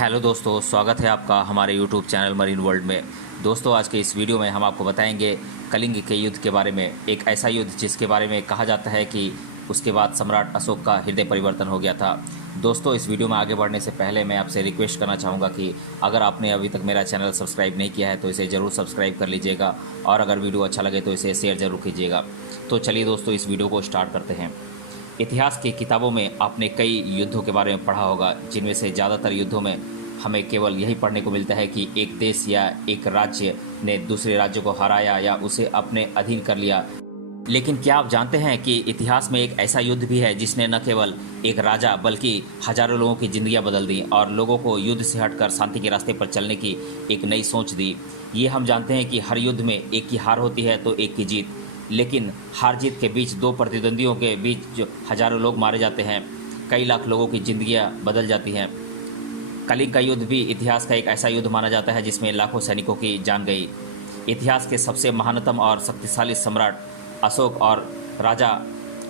Hello दोस्तों, स्वागत है आपका हमारे यूट्यूब चैनल मरीन वर्ल्ड में। दोस्तों, आज के इस वीडियो में हम आपको बताएंगे कलिंग के युद्ध के बारे में। एक ऐसा युद्ध जिसके बारे में कहा जाता है कि उसके बाद सम्राट अशोक का हृदय परिवर्तन हो गया था। दोस्तों, इस वीडियो में आगे बढ़ने से पहले मैं आपसे रिक्वेस्ट करना चाहूँगा कि अगर आपने अभी तक मेरा चैनल सब्सक्राइब नहीं किया है तो इसे ज़रूर सब्सक्राइब कर लीजिएगा, और अगर वीडियो अच्छा लगे तो इसे शेयर ज़रूर कीजिएगा। तो चलिए दोस्तों, इस वीडियो को स्टार्ट करते हैं। इतिहास की किताबों में आपने कई युद्धों के बारे में पढ़ा होगा, जिनमें से ज़्यादातर युद्धों में हमें केवल यही पढ़ने को मिलता है कि एक देश या एक राज्य ने दूसरे राज्य को हराया या उसे अपने अधीन कर लिया। लेकिन क्या आप जानते हैं कि इतिहास में एक ऐसा युद्ध भी है जिसने न केवल एक राजा बल्कि हजारों लोगों की जिंदगियां बदल दी और लोगों को युद्ध से हटकर शांति के रास्ते पर चलने की एक नई सोच दी। ये हम जानते हैं कि हर युद्ध में एक की हार होती है तो एक की जीत, लेकिन हार जीत के बीच दो प्रतिद्वंदियों के बीच जो हजारों लोग मारे जाते हैं, कई लाख लोगों की जिंदगियां बदल जाती हैं। कलिंग का युद्ध भी इतिहास का एक ऐसा युद्ध माना जाता है जिसमें लाखों सैनिकों की जान गई। इतिहास के सबसे महानतम और शक्तिशाली सम्राट अशोक और राजा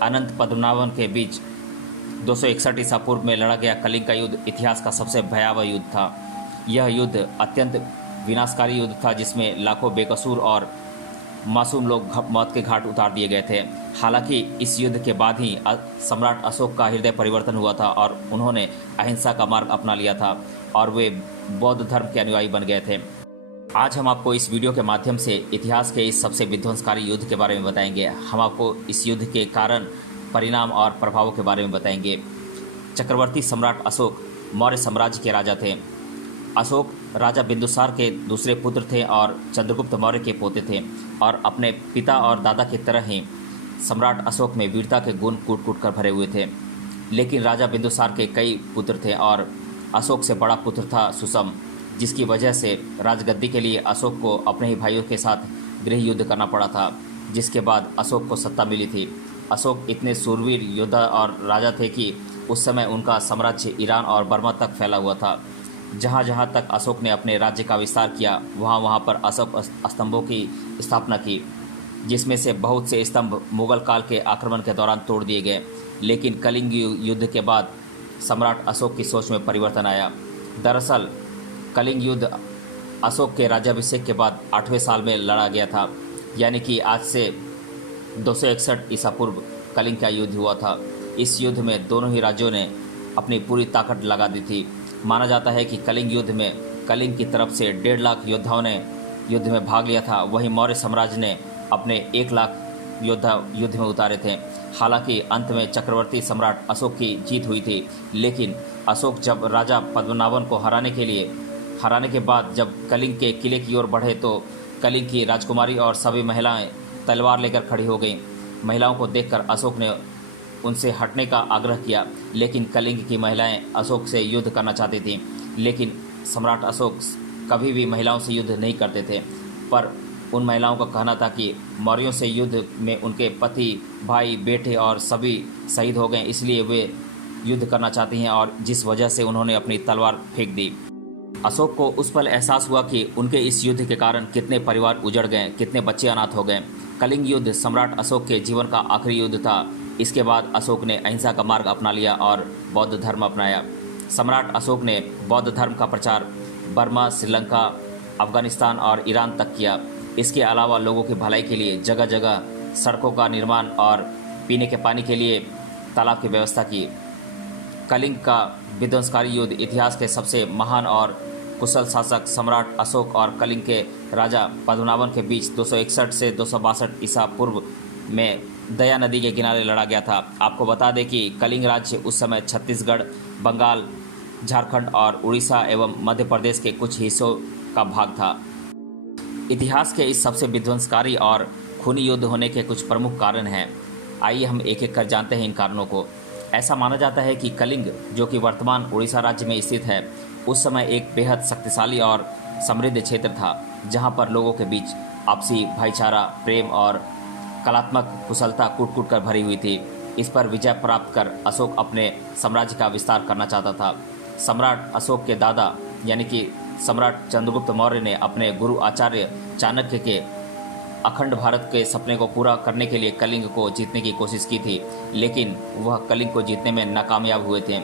अनंत पद्मनाभन के बीच 261 ईसा पूर्व में लड़ा गया कलिंग का युद्ध इतिहास का सबसे भयावह युद्ध था। यह युद्ध अत्यंत विनाशकारी युद्ध था जिसमें लाखों बेकसूर और मासूम लोग मौत के घाट उतार दिए गए थे। हालांकि इस युद्ध के बाद ही सम्राट अशोक का हृदय परिवर्तन हुआ था और उन्होंने अहिंसा का मार्ग अपना लिया था और वे बौद्ध धर्म के अनुयायी बन गए थे। आज हम आपको इस वीडियो के माध्यम से इतिहास के इस सबसे विध्वंसकारी युद्ध के बारे में बताएंगे। हम आपको इस युद्ध के कारण, परिणाम और प्रभावों के बारे में बताएंगे। चक्रवर्ती सम्राट अशोक मौर्य साम्राज्य के राजा थे। अशोक राजा बिंदुसार के दूसरे पुत्र थे और चंद्रगुप्त मौर्य के पोते थे, और अपने पिता और दादा की तरह ही सम्राट अशोक में वीरता के गुण कूट कूट कर भरे हुए थे। लेकिन राजा बिंदुसार के कई पुत्र थे और अशोक से बड़ा पुत्र था सुसम, जिसकी वजह से राजगद्दी के लिए अशोक को अपने ही भाइयों के साथ गृह युद्ध करना पड़ा था, जिसके बाद अशोक को सत्ता मिली थी। अशोक इतने सूरवीर योद्धा और राजा थे कि उस समय उनका साम्राज्य ईरान और बर्मा तक फैला हुआ था। जहाँ जहाँ तक अशोक ने अपने राज्य का विस्तार किया, वहाँ वहाँ पर अशोक स्तंभों की स्थापना की, जिसमें से बहुत से स्तंभ मुगल काल के आक्रमण के दौरान तोड़ दिए गए। लेकिन कलिंग युद्ध के बाद सम्राट अशोक की सोच में परिवर्तन आया। दरअसल कलिंग युद्ध अशोक के राज्याभिषेक के बाद 8वें साल में लड़ा गया था, यानी कि आज से 261 ईसा पूर्व कलिंग का युद्ध हुआ था। इस युद्ध में दोनों ही राज्यों ने अपनी पूरी ताकत लगा दी थी। माना जाता है कि कलिंग युद्ध में कलिंग की तरफ से 1.5 लाख योद्धाओं ने युद्ध में भाग लिया था, वहीं मौर्य साम्राज्य ने अपने 1 लाख योद्धा युद्ध में उतारे थे। हालांकि अंत में चक्रवर्ती सम्राट अशोक की जीत हुई थी, लेकिन अशोक जब राजा पद्मनाभन को हराने के बाद जब कलिंग के किले की ओर बढ़े तो कलिंग की राजकुमारी और सभी महिलाएं तलवार लेकर खड़ी हो गईं। महिलाओं को देखकर अशोक ने उनसे हटने का आग्रह किया, लेकिन कलिंग की महिलाएं अशोक से युद्ध करना चाहती थीं। लेकिन सम्राट अशोक कभी भी महिलाओं से युद्ध नहीं करते थे, पर उन महिलाओं का कहना था कि मौर्यों से युद्ध में उनके पति, भाई, बेटे और सभी शहीद हो गए, इसलिए वे युद्ध करना चाहती हैं, और जिस वजह से उन्होंने अपनी तलवार फेंक दी। अशोक को उस पल एहसास हुआ कि उनके इस युद्ध के कारण कितने परिवार उजड़ गए, कितने बच्चे अनाथ हो गए। कलिंग युद्ध सम्राट अशोक के जीवन का आखिरी युद्ध था। इसके बाद अशोक ने अहिंसा का मार्ग अपना लिया और बौद्ध धर्म अपनाया। सम्राट अशोक ने बौद्ध धर्म का प्रचार बर्मा, श्रीलंका, अफगानिस्तान और ईरान तक किया। इसके अलावा लोगों की भलाई के लिए जगह जगह सड़कों का निर्माण और पीने के पानी के लिए तालाब की व्यवस्था की। कलिंग का विध्वंसकारी युद्ध इतिहास के सबसे महान और कुशल शासक सम्राट अशोक और कलिंग के राजा पद्मनाभन के बीच 261 से 262 ईसा पूर्व में दया नदी के किनारे लड़ा गया था। आपको बता दें कि कलिंग राज्य उस समय छत्तीसगढ़, बंगाल, झारखंड और उड़ीसा एवं मध्य प्रदेश के कुछ हिस्सों का भाग था। इतिहास के इस सबसे विध्वंसकारी और खूनी युद्ध होने के कुछ प्रमुख कारण हैं। आइए हम एक एक कर जानते हैं इन कारणों को। ऐसा माना जाता है कि कलिंग, जो कि वर्तमान उड़ीसा राज्य में स्थित है, उस समय एक बेहद शक्तिशाली और समृद्ध क्षेत्र था, जहां पर लोगों के बीच आपसी भाईचारा, प्रेम और कलात्मक कुशलता कूट कूट कर भरी हुई थी। इस पर विजय प्राप्त कर अशोक अपने साम्राज्य का विस्तार करना चाहता था। सम्राट अशोक के दादा यानी कि सम्राट चंद्रगुप्त मौर्य ने अपने गुरु आचार्य चाणक्य के अखंड भारत के सपने को पूरा करने के लिए कलिंग को जीतने की कोशिश की थी, लेकिन वह कलिंग को जीतने में नाकामयाब हुए थे।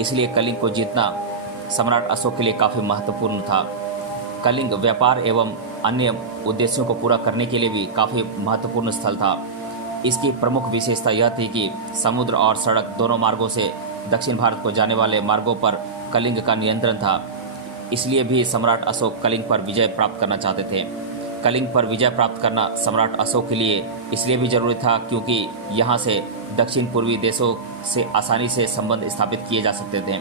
इसलिए कलिंग को जीतना सम्राट अशोक के लिए काफ़ी महत्वपूर्ण था। कलिंग व्यापार एवं अन्य उद्देश्यों को पूरा करने के लिए भी काफ़ी महत्वपूर्ण स्थल था। इसकी प्रमुख विशेषता यह थी कि समुद्र और सड़क दोनों मार्गों से दक्षिण भारत को जाने वाले मार्गों पर कलिंग का नियंत्रण था। इसलिए भी सम्राट अशोक कलिंग पर विजय प्राप्त करना चाहते थे। कलिंग पर विजय प्राप्त करना सम्राट अशोक के लिए इसलिए भी जरूरी था क्योंकि यहाँ से दक्षिण पूर्वी देशों से आसानी से संबंध स्थापित किए जा सकते थे।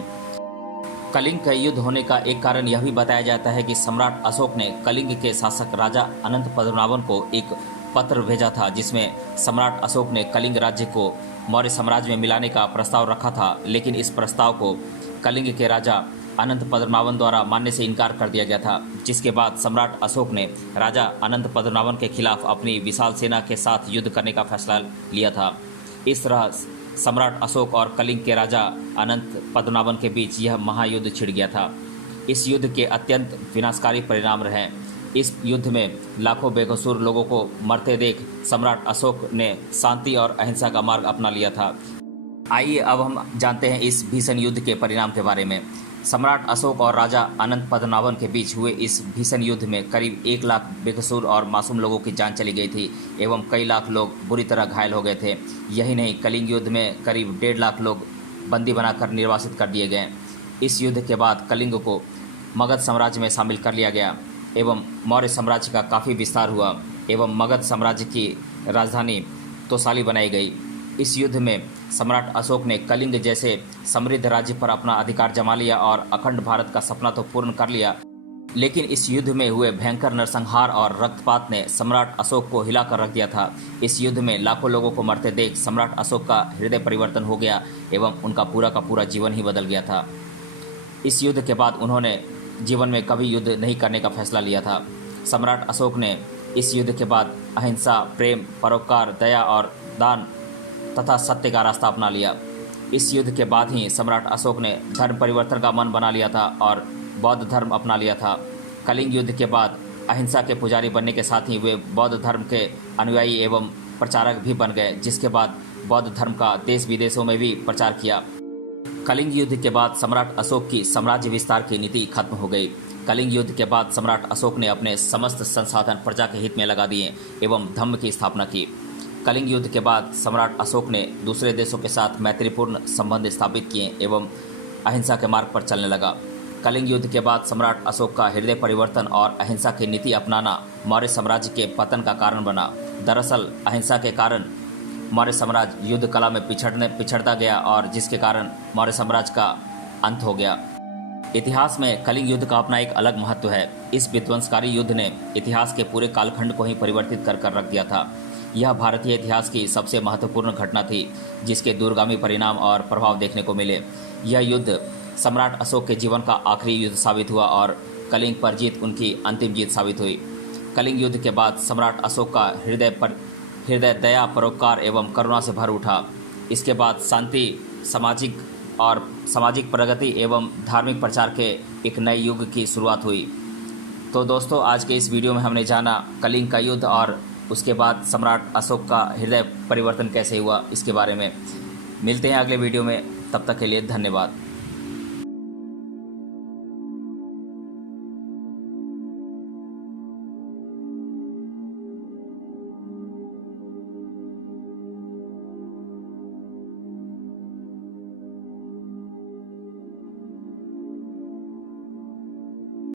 कलिंग का युद्ध होने का एक कारण यह भी बताया जाता है कि सम्राट अशोक ने कलिंग के शासक राजा अनंत पद्मनाभन को एक पत्र भेजा था, जिसमें सम्राट अशोक ने कलिंग राज्य को मौर्य साम्राज्य में मिलाने का प्रस्ताव रखा था, लेकिन इस प्रस्ताव को कलिंग के राजा अनंत पद्मनाभन द्वारा मानने से इनकार कर दिया गया था। जिसके बाद सम्राट अशोक ने राजा अनंत पद्मनाभन के खिलाफ अपनी विशाल सेना के साथ युद्ध करने का फैसला लिया था। इस तरह सम्राट अशोक और कलिंग के राजा अनंत पद्मनाभन के बीच यह महायुद्ध छिड़ गया था। इस युद्ध के अत्यंत विनाशकारी परिणाम रहे। इस युद्ध में लाखों बेकसूर लोगों को मरते देख सम्राट अशोक ने शांति और अहिंसा का मार्ग अपना लिया था। आइए अब हम जानते हैं इस भीषण युद्ध के परिणाम के बारे में। सम्राट अशोक और राजा अनंत पद्मनाभन के बीच हुए इस भीषण युद्ध में करीब 1 लाख बेकसूर और मासूम लोगों की जान चली गई थी एवं कई लाख लोग बुरी तरह घायल हो गए थे। यही नहीं, कलिंग युद्ध में करीब 1.5 लाख लोग बंदी बनाकर निर्वासित कर दिए गए। इस युद्ध के बाद कलिंग को मगध साम्राज्य में शामिल कर लिया गया एवं मौर्य साम्राज्य का काफ़ी विस्तार हुआ एवं मगध साम्राज्य की राजधानी तोसाली बनाई गई। इस युद्ध में सम्राट अशोक ने कलिंग जैसे समृद्ध राज्य पर अपना अधिकार जमा लिया और अखंड भारत का सपना तो पूर्ण कर लिया, लेकिन इस युद्ध में हुए भयंकर नरसंहार और रक्तपात ने सम्राट अशोक को हिलाकर रख दिया था। इस युद्ध में लाखों लोगों को मरते देख सम्राट अशोक का हृदय परिवर्तन हो गया एवं उनका पूरा का पूरा जीवन ही बदल गया था। इस युद्ध के बाद उन्होंने जीवन में कभी युद्ध नहीं करने का फैसला लिया था। सम्राट अशोक ने इस युद्ध के बाद अहिंसा, प्रेम, परोपकार, दया और दान तथा सत्य का रास्ता अपना लिया। इस युद्ध के बाद ही सम्राट अशोक ने धर्म परिवर्तन का मन बना लिया था और बौद्ध धर्म अपना लिया था। कलिंग युद्ध के बाद अहिंसा के पुजारी बनने के साथ ही वे बौद्ध धर्म के अनुयायी एवं प्रचारक भी बन गए, जिसके बाद बौद्ध धर्म का देश विदेशों में भी प्रचार किया। कलिंग युद्ध के बाद सम्राट अशोक की साम्राज्य विस्तार की नीति खत्म हो गई। कलिंग युद्ध के बाद सम्राट अशोक ने अपने समस्त संसाधन प्रजा के हित में लगा दिए एवं धम्म की स्थापना की। कलिंग युद्ध के बाद सम्राट अशोक ने दूसरे देशों के साथ मैत्रीपूर्ण संबंध स्थापित किए एवं अहिंसा के मार्ग पर चलने लगा। कलिंग युद्ध के बाद सम्राट अशोक का हृदय परिवर्तन और अहिंसा की नीति अपनाना मौर्य साम्राज्य के पतन का कारण बना। दरअसल अहिंसा के कारण मौर्य साम्राज्य युद्ध कला में पिछड़ता गया और जिसके कारण मौर्य साम्राज्य का अंत हो गया। इतिहास में कलिंग युद्ध का अपना एक अलग महत्व है। इस विध्वंसकारी युद्ध ने इतिहास के पूरे कालखंड को ही परिवर्तित कर रख दिया था। यह भारतीय इतिहास की सबसे महत्वपूर्ण घटना थी जिसके दूरगामी परिणाम और प्रभाव देखने को मिले। यह युद्ध सम्राट अशोक के जीवन का आखिरी युद्ध साबित हुआ और कलिंग पर जीत उनकी अंतिम जीत साबित हुई। कलिंग युद्ध के बाद सम्राट अशोक का हृदय दया, परोपकार एवं करुणा से भर उठा। इसके बाद शांति, सामाजिक प्रगति एवं धार्मिक प्रचार के एक नए युग की शुरुआत हुई। तो दोस्तों, आज के इस वीडियो में हमने जाना कलिंग का युद्ध और उसके बाद सम्राट अशोक का हृदय परिवर्तन कैसे हुआ इसके बारे में। मिलते हैं अगले वीडियो में, तब तक के लिए धन्यवाद।